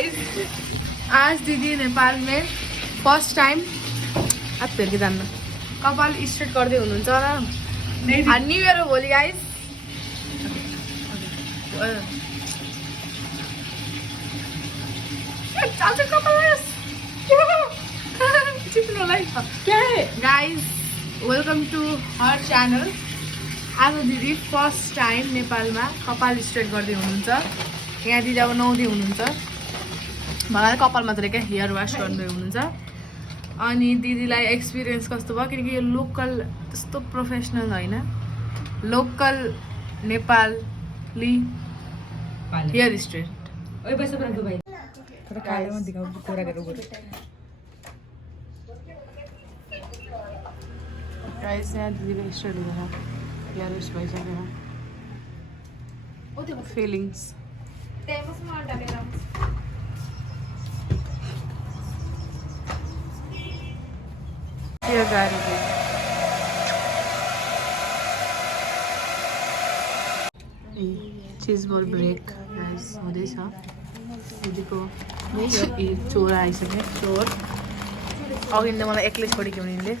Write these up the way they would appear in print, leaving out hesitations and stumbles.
Guys आज दीदी नेपाल में फर्स्ट टाइम आप फिर के जान्न कपाल स्ट्रेट गर्दै हुनुहुन्छ र न्यू इयर हो भोलि guys guys welcome to her channel. आज दिदी फर्स्ट टाइम नेपालमा कपाल स्ट्रेट गर्दै हुनुहुन्छ। यहाँ दिदी अब नुहाउँदै हुनुहुन्छ, मलाई कपाल मात्रै क्या हेयर वास गर्दै हुनुहुन्छ। अनि दिदीलाई एक्सपिरियन्स कस्तो भयो किनकि यो लोकल त्यस्तो प्रोफेसनल होइन, local Nepali hair straight. Guys यहाँ दिदीको स्ट्रेट हुँदैन, हेयर वेस्ट भइसकेर फिलिङ्स चिज बल ब्रेक हुँदैछ। दिदीको चोर आइसक्यो, चोर अघि त मलाई एक्लै छोडेको उनीहरूले।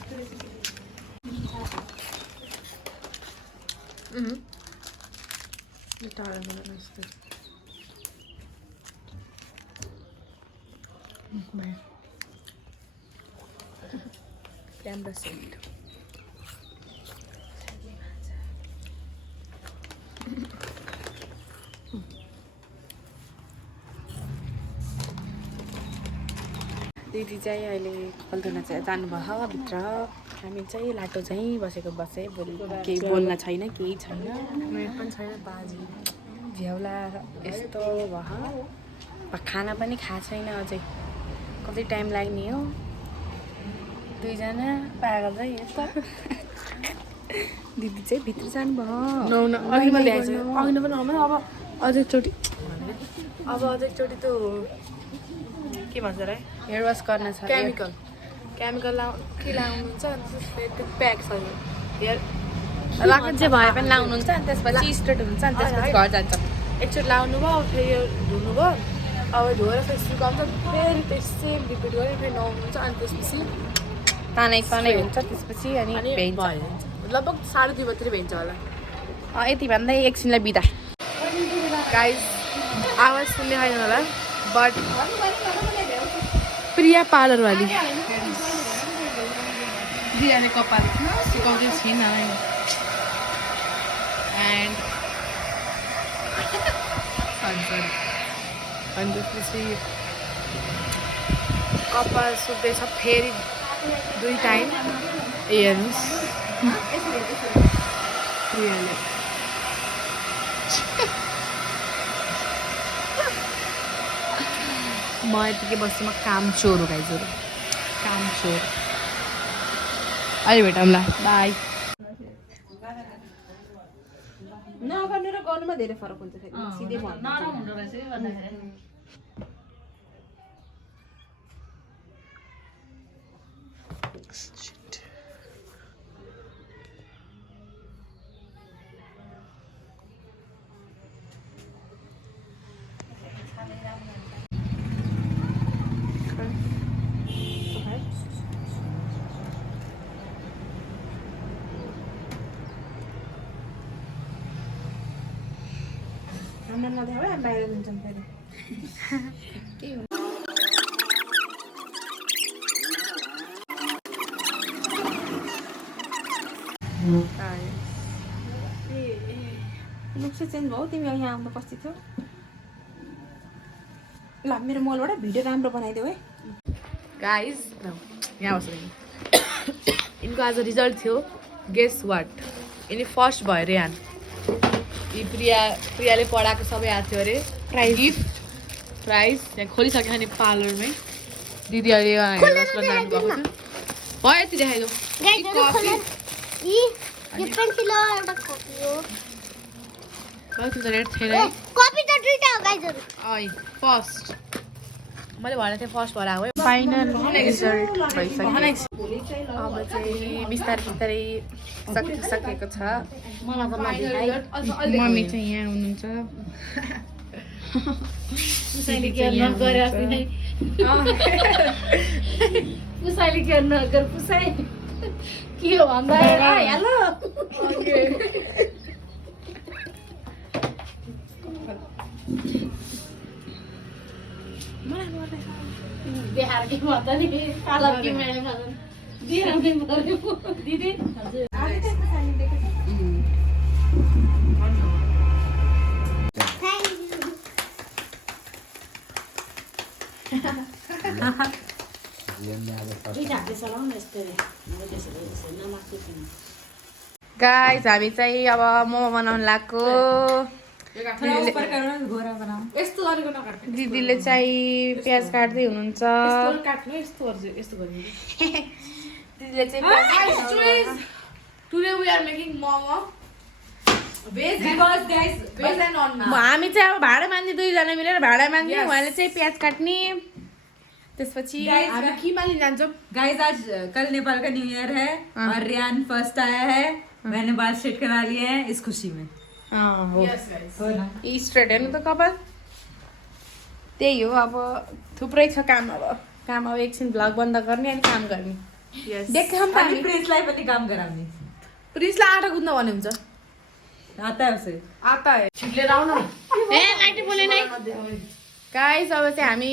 क्यामेरा सेट दिदी चाहिँ अहिले कल्पना चाहिँ जानुभयो भित्र। हामी चाहिँ लाटो चाहिँ बसेको बसे, केही बोल्न छैन, केही छैन, मेरो पनि छैन। बाजी झ्याउला यस्तो भयो, खाना पनि खाएको छैन अझै, कति टाइम लाग्ने हो। दुईजना पागल चाहिँ यस्तो। दिदी चाहिँ भित्र जानुभयो, अघि मैले अघि पनि अब अझै एकचोटि त्यो के भन्छ र हेयर वास गर्न छ, केमिकल के लाउनुहुन्छ अनि त्यसपछि त्यो प्याक छ हेयर लाग्नु चाहिँ भए पनि लाउनुहुन्छ। अनि त्यसपछि स्ट्रेट हुन्छ, अनि त्यसपछि घर जान्छ। एकचोटि लाउनु भयो, फेरि यो धुनु भयो, अब धोएर फेरि सुकाउँछ, फेरि त्यो सेम रिपिट गरेर फेरि नुहाउनुहुन्छ। अनि त्यसपछि तनाइ हुन्छ, त्यसपछि अनि भेन्छ, लगभग 2:30 बजीतिर भेन्छ होला। यति भन्दै एकछिनलाई बिदा। गाइस आवाज सुन्ने छैन होला, बट प्रिया पार्लर वाली दिदीले कपाल सुकाउँदै छिन् एन्ड अनि त्यसपछि कपाल सुक्दैछ फेरि 2 टाइम। हेर्नुहोस् प्रियाले म यतिकै बस्छु, म काम चोर हो गाइजहरू, काम चोर। अहिले भेटौँला, बाई। नगर्नु र गर्नुमा धेरै फरक हुन्छ, सिधै बाहिर जान्छौँ फेरि। लुक चाहिँ चेन्ज भयो, तिमी यहाँ आउँदा कस्तो थियो। ल मेरो मोबाइलबाट भिडियो राम्रो बनाइदेऊ है गाइस। यहाँ बस्नु, यिनको आज रिजल्ट थियो, गेस वाट, यिनी फर्स्ट भयो रेहान। यी प्रियाले पढाएको सबै आएको थियो अरे, गिफ्ट प्राइज यहाँ खोलिसक्यो नि पार्लरमै। दिदी अहिले हेयर वास गर्न जानुभएको छ, भयो यति देखाइदो। फर्स्ट मैले भनेको थिएँ फर्स्ट भएर आयो। फाइनल रिजल्ट भइसक्यो, अब चाहिँ बिस्तारै सकिएको छ। मम्मी चाहिँ यहाँ हुनुहुन्छ, पुसाइले केयर नगरे अस्ति नै पुसाइले केयर नगर पुसाइ के हो भन्दा हेलो बिहार के माता नि काला के मैले खान दिराउने पर्यो दिदी हजुर गाइस हामी चाहिँ अब मोमो बनाउन लाग्यो दिदीले चाहिँ प्याज काट्दै हुनुहुन्छ दिदीले चाहिँ Today we are making momo. हामी चाहिँ अब भाडा मान्ने दुईजना मिलेर भाडा मान्ने उहाँले चाहिँ प्याज काट्ने त्यसपछि हामी किमा लिन जान्छौँ गाइस आज कल नेपाल का न्यू ईयर है और रियान फर्स्ट आया है मैंने बाल स्ट्रेट करा लिए हैं इस खुशी में स्ट्रेट हेर्नु त कपाल त्यही हो अब थुप्रै छ काम अब एकछिन भ्लग बन्द गर्ने अनि काम गर्ने देख्छौँ त हामी प्रिन्सलाई पनि काम गराउने प्रिन्सलाई आटा गुद्न भन्ने हुन्छ आता है उसे आता है लिएर आउन ए लाइट बोले नै गाइस अब चाहिँ हामी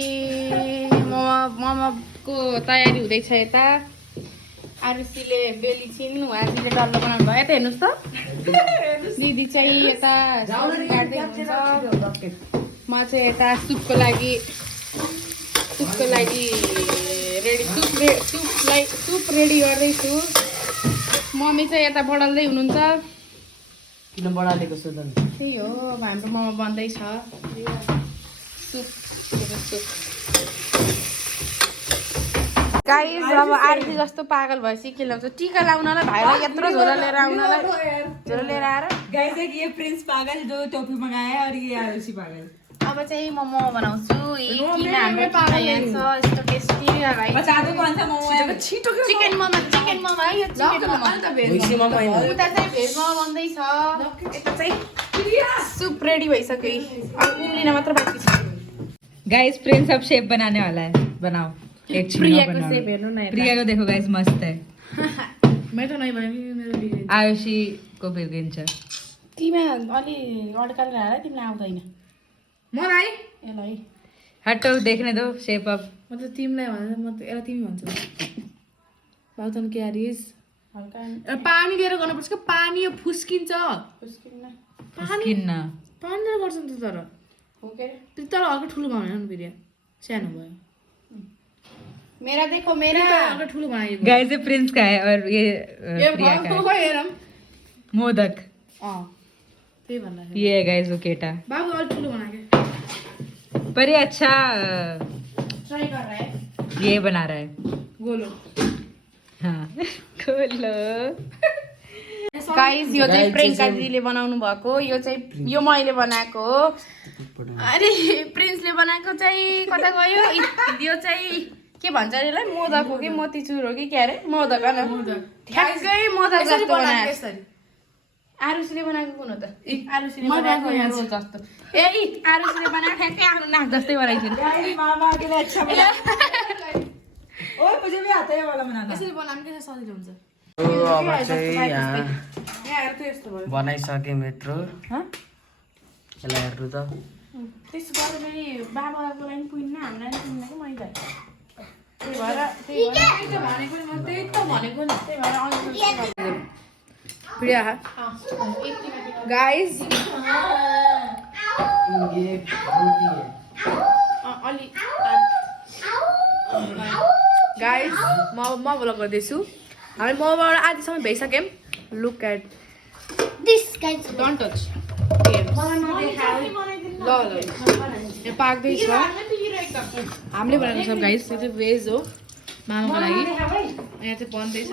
मोमोको तयारी हुँदैछ यता आरुषीले बेली छिन् उहाँले डल्लो बनाउनु भयो यता हेर्नुहोस् त दिदी चाहिँ यता काट्दै हुनुहुन्छ म चाहिँ यता सुपको लागि रेडी सुप रेडी गर्दैछु मम्मी चाहिँ यता बढाल्दै हुनुहुन्छ किन बढालेको छु त त्यही हो अब हाम्रो मोमो बन्दैछ गाइस अब आरती जस्तो पागल भएपछि के लाउँछ टिका लाउनलाई भाइलाई यत्रो झोला लिएर आउनलाई झोला लिएर आएर गाइस एक ये प्रिंस पागल जो टोपी मंगाया है और ये आरुषि पागल अब चाहिँ मोमो बनाउँछु किन हाम्रो पागल छ यस्तो टेस्टी भाइ बता दो कौन सा मोमो है छिटो चिकन मोमो है यो चिकन मोमो उता चाहिँ भेज मोमो बन्दैछ यता चाहिँ सुप रेडी भइसक्यो अब उम्लिन मात्र बाँकी छ गाइस प्रिंस अब शेप बनाने वाला है बनाओ एक प्रिया को शेप हेर्नु न प्रिया को देखो गाइस मस्त है मेरो त नै भयो मेरो बिग्रिन्छ आयुषी को बिर्गिन्छ तिमी अलि अड्कालेर हाल तिमीलाई आउँदैन मलाई यसलाई हटो देखने दो शेप अब म त तिमीलाई भन्दा म त एला तिमी भन्छौ भाउतन क्यारिज हल्का पानी लिएर गर्नुपर्छ कि पानी यो फुस्किन्छ किन्न पानी लिएर गर्छ नि त तर हो के तर हल्का ठुलो बनाएन नि फेरि सानो भयो मेरा देखो मेरा हल्का ठुलो बनाइयो गाइस ये प्रिंस का है और ये प्रिया का है हेरम मोदक त्यही भन्दा ये है गाइस वो केटा बाबु अलि ठुलो बनाके पर ये अच्छा ट्राई कर रहा है ये बना रहा है गोलो हाँ खोलो गाइस यो चाहिँ प्रियङ्का दिदीले बनाउनु भएको यो चाहिँ यो मैले बनाएको हो अरे प्रिन्सले बनाएको चाहिँ कता गयो यो चाहिँ के भन्छ अरे यसलाई मोदक हो कि मोतीचुर हो कि के अरे मोदक हो न ठ्याक्कै मोदक जस्तो बनाएको आरुषीले बनाएको कुन हो त आरुषीले बनाएको यहाँ रोल जस्तो ए आरुषीले बनाएको ठ्याक्कै आफ्नो नाक जस्तै बनाइदिनु मामा के लिए अच्छा बना ओए मुझे भी आता है वाला बनाना यसरी बनाउनु के सजिलो हुन्छ अब चाहिँ यहाँ यहाँ हेर त यस्तो भयो बनाइसकेँ मित्र यसलाई हेर्नु त त्यसो गर्दा फेरि बाबाको लागि पुग्न हामीलाई नि पुग्न कि मैले त्यही भएर भनेको नि म त्यही त भनेको नि त्यही भएर प्रिया गाइस अलि गाइस म भ्लग गर्दैछु हामी मबाट आधीसम्म भइसक्यौँ लुक एट डोन्ट टच ल यहाँ पाक्दैछ हामीले बनाएको छ गाइस यो चाहिँ भेज हो मामाको लागि यहाँ चाहिँ बन्दैछ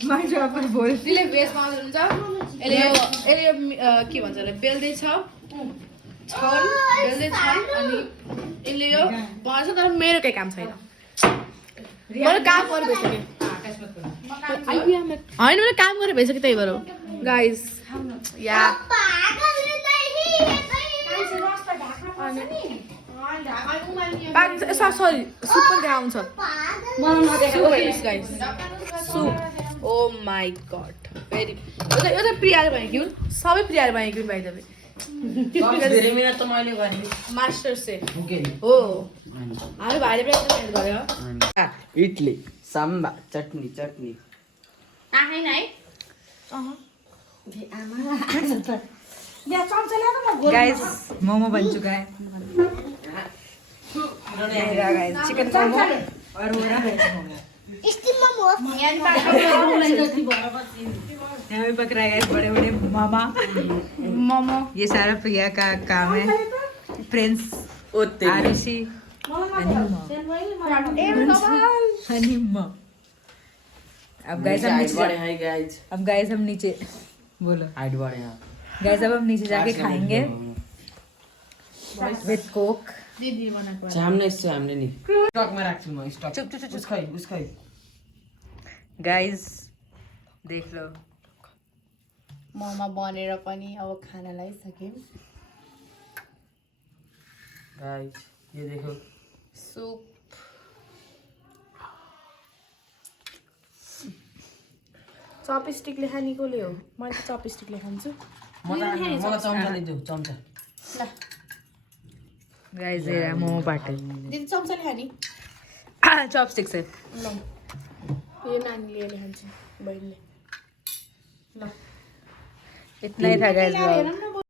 त्यसले भेज बनाउनुहुन्छ यसले यो के भन्छ अरे बेल्दैछ बेल्दैछ अनि यसले यो बनाउँछ तर मेरो केही काम छैन मैले काम गरेर भइसकेँ होइन मैले काम गरेर भइसकेँ त्यही भएर गाइस या खाने सरी सुप पनि त्यहाँ आउँछ soup oh my god very एउटा प्रियाले भनेको हुन् सबै प्रियाले भनेको हुन् भाइ तपाईँ धेरै मिनट त मैले गरेँ मास्टर सेफ ओके हो हामी भाइले पनि एकदम हेल्प गर्यो इडली साम्बा चटनी चटनी आएन है गाइस मोमो बन चुका है चिकन मोमो और हो रहा है यहाँ भी पक रहा है guys, बड़े बड़े मामा मोमो ये सारा प्रिया का काम है प्रिंस आरुषि हनीमा अब गाइस हम नीचे हाय गाइस अब गाइस हम नीचे बोलो हाइट बढ़े यहाँ गाइस अब हम नीचे जाके खाएंगे विद कोक हामीले नि स्टकमा राख्छु म स्टक उसकै गाइस देख लो मोमो बनेर पनि अब खान लागिसक्यौँ गाइस ये देखो सुप चपस्टिकले खाने कसले हो मैले त चपस्टिकले खान्छु मलाई चम्चा दिन्छु चम्चा गाइस ये रहा मोमो पार्टी दिदी चम्चाले खाने चॉपस्टिक से ल यो नानीले यसले खान्छ बहिनीले ल इतना ही था गाइस हेरौँ न